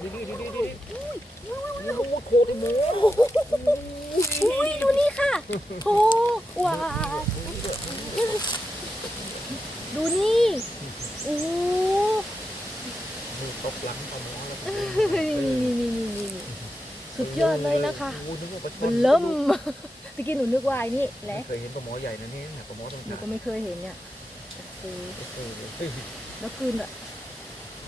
ดีดีดีดีดีโอ้โหโคตรหมูอุ้ยดูนี่ค่ะโอ้ว้าดูนี่โอ้ตบหลังเอาหมูแล้วนี่นี่นี่นี่สุดยอดเลยนะคะมันเริ่มตะกี้หนูนึกว่าไอ้นี่แหละเคยเห็นปลาหมอใหญ่นะนี่ปลาหมอต้องหนูการก็ไม่เคยเห็นเนี่ยโอ้โหแล้วคืนอะ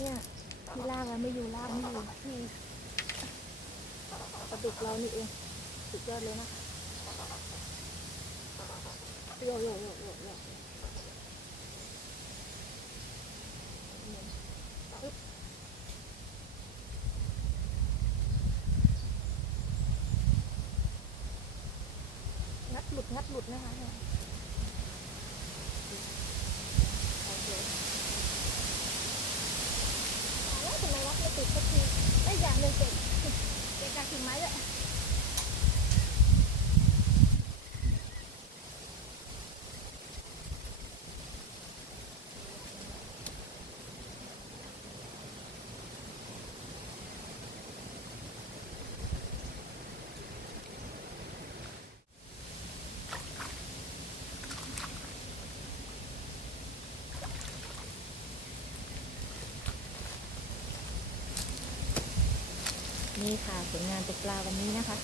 เนี่ยที่ลากแล้วไม่อยู่ลากไม่อยู่ที่ปลาดุกเรานี่เองสุดยอดเลยนะโยโยโยโยโยงัดหลุดงัดหลุดนะคะเนี่ยโอเค แล้วทำไมวัดไม่ ติดสักทีได้อย่างหนึ่งเก่งเก่งการถึงไม้ด้วย นี่ค่ะผลงานตกปลาวันนี้นะคะ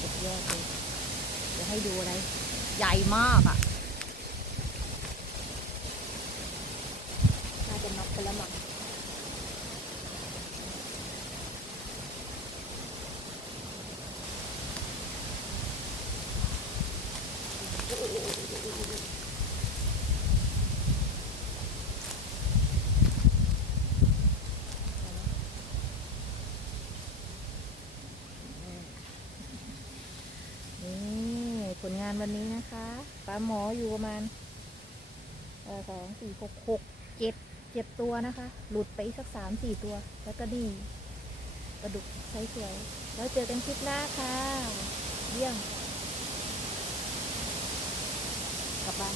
สุดยอดเลยจะให้ดูอะไร ใหญ่มากอะน่าจะน็อกไปแล้วมั้งนี่ผล งานวันนี้นะคะปลาหมออยู่ประมาณสองสี่หกหกเจ็ดเจ็ดตัวนะคะ หลุดไปอีกสักสามสี่ตัว แล้วก็นี่ปลาดุกใช้สวย แล้วเจอกันคลิปหน้าค่ะ เยี่ยมกลับบ้าน